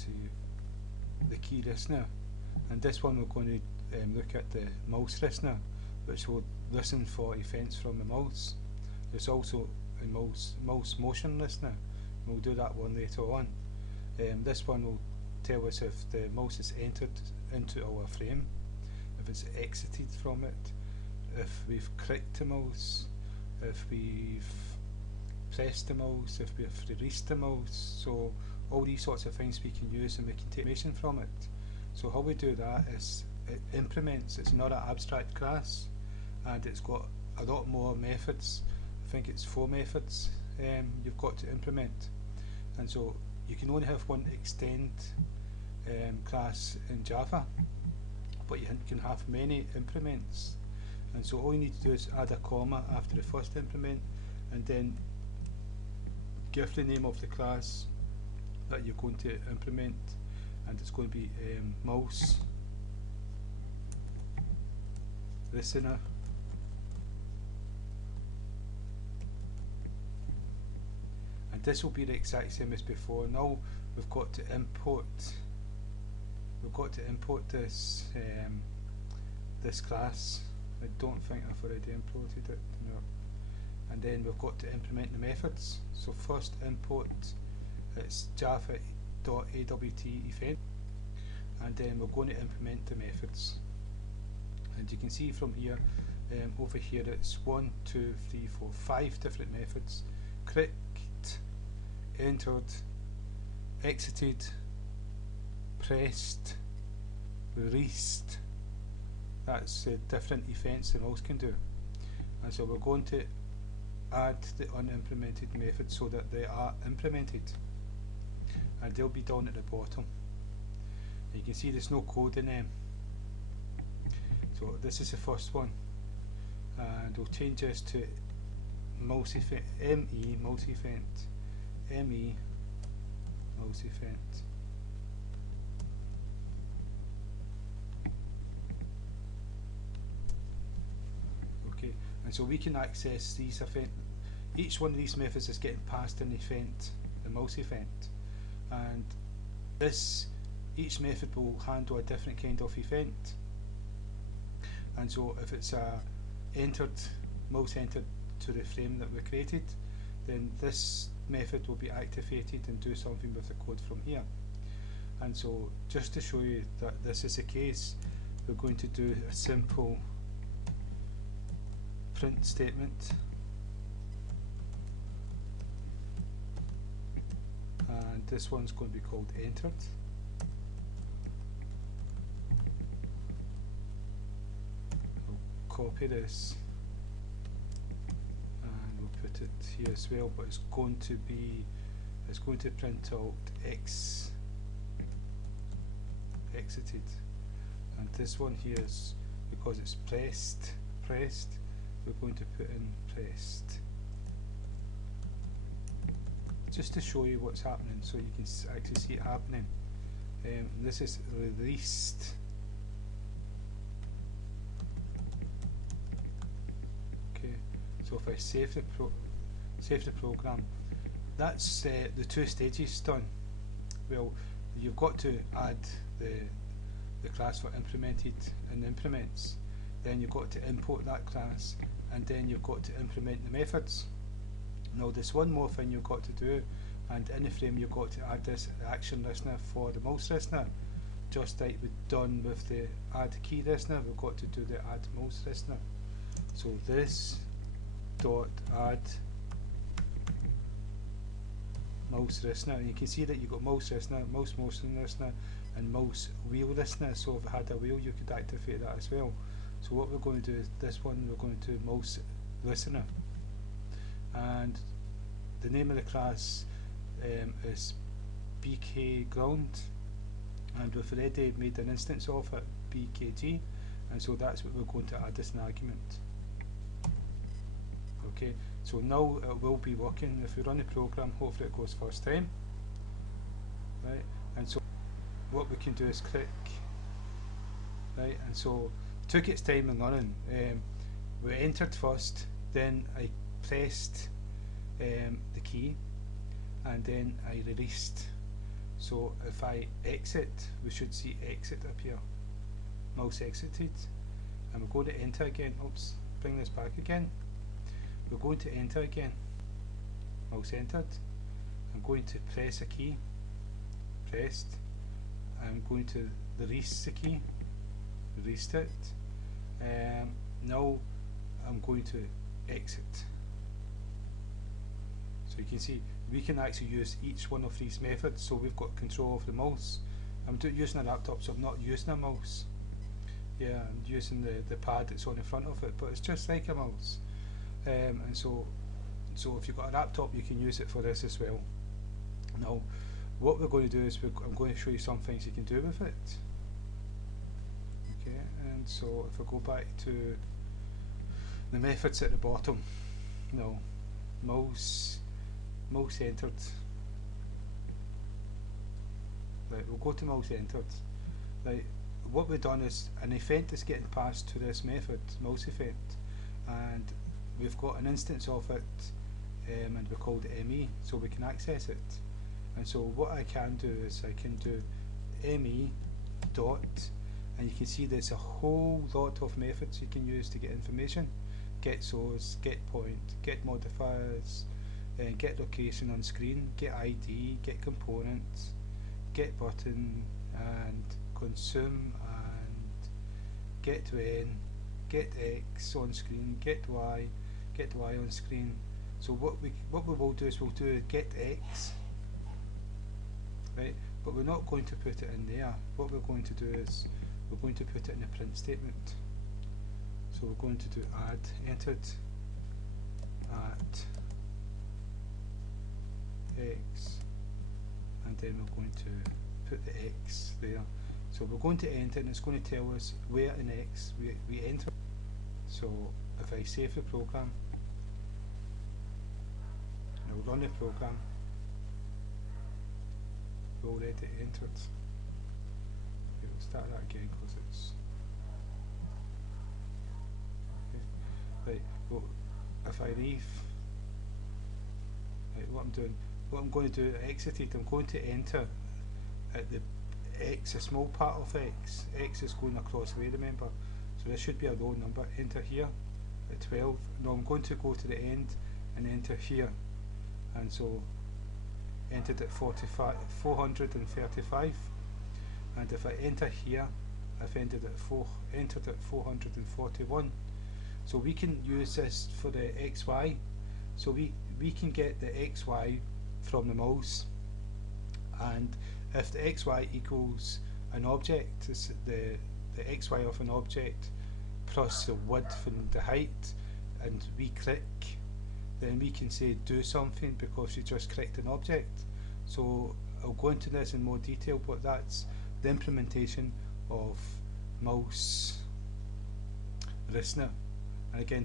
to the key listener, and this one we're going to look at the mouse listener, which will listen for events from the mouse. There's also a mouse motion listener. We'll do that one later on. This one will tell us if the mouse is entered into our frame, if it's exited from it, if we've clicked the mouse, if we've pressed the mouse, if we've released the mouse. So all these sorts of things we can use and we can take information from it. So how we do that is it implements. It's not an abstract class, and it's got a lot more methods. I think it's 4 methods you've got to implement, and so you can only have one extend class in Java, but you can have many implements. And so all you need to do is add a comma after the first implement, and then give the name of the class that you're going to implement, and it's going to be mouse listener. And this will be the exact same as before. Now we've got to import this this class. I don't think I've already imported it, no. And then we've got to implement the methods. So first import, it's java.awt event, and then we're going to implement the methods. And you can see from here, over here it's 1, 2, 3, 4, 5 different methods: clicked, entered, exited, pressed, released. That's different events the mouse can do. And so we're going to add the unimplemented methods so that they are implemented, and they'll be down at the bottom. And you can see there's no code in them. So this is the first one, and we'll change this to mouse event, ME mouse event, ME mouse event. Okay, and so we can access these events. Each one of these methods is getting passed an event, the mouse event, and each method will handle a different kind of event. And so if it's a mouse entered to the frame that we created, then this method will be activated and do something with the code from here. And so just to show you that this is the case, we're going to do a simple print statement, and this one's going to be called entered. I'll copy this and we'll put it here as well, but it's going to print out exited, and this one here is because it's pressed, we're going to put in pressed, just to show you what's happening so you can actually see it happening. This is released. Okay, so if I save the program, that's the 2 stages done. Well, you've got to add the class for implemented and implements, then you've got to import that class, and then you've got to implement the methods. Now there's one more thing you've got to do, and in the frame you've got to add this action listener for the mouse listener. Just like we've done with the add key listener, we've got to do the add mouse listener. So this dot add mouse listener, and you can see that you've got mouse listener, mouse motion listener, and mouse wheel listener. So if I had a wheel, you could activate that as well. So what we're going to do is this one, we're going to do mouse listener, and the name of the class is bk ground, and we've already made an instance of it, bkg, and so that's what we're going to add as an argument. Okay, so now it will be working. If we run the program, hopefully it goes first time, right? And so what we can do is click, right? And so it took its time in running. We entered first, then I pressed the key, and then I released, So if I exit, we should see exit appear. Mouse exited, and we're going to enter again. Oops, bring this back again. We're going to enter again. Mouse entered. I'm going to press a key. Pressed. I'm going to release the key. Released it. Now I'm going to exit. So you can see we can actually use each one of these methods. So we've got control of the mouse. I'm using a laptop, so I'm not using a mouse. Yeah, I'm using the pad that's on the front of it, but it's just like a mouse. And so if you've got a laptop, you can use it for this as well. Now, what we're going to do is I'm going to show you some things you can do with it. Okay, and so if I go back to the methods at the bottom, now mouse entered. Right, we'll go to mouse entered. Right, what we've done is an event is getting passed to this method, mouse event, and we've got an instance of it, and we called it ME, so we can access it. And so what I can do is I can do ME dot, and you can see there's a whole lot of methods you can use to get information. Get source, get point, get modifiers, get location on screen, get ID, get components, get button, and consume, and get when, get X on screen, get Y on screen. So what we will do is we'll do get X, right? But we're not going to put it in there. What we're going to do is we're going to put it in a print statement. So we're going to do add entered at X, and then we're going to put the X there. So we're going to enter, and it's going to tell us where in X we enter. So if I save the program, and I'll run the program, we already entered. Okay, we'll start that again because it's okay. Right. Well, if I leave, right, what I'm going to do, exited. I'm going to enter at the X, a small part of X. X is going across the way, remember. So this should be a row number. Enter here at 12. Now I'm going to go to the end and enter here. And so entered at 435. And if I enter here, I've entered at 441. So we can use this for the XY. So we can get the XY from the mouse, and if the XY equals an object, it's the XY of an object plus the width and the height, and we click, then we can say do something because you just clicked an object. So I'll go into this in more detail, but that's the implementation of MouseListener. And again,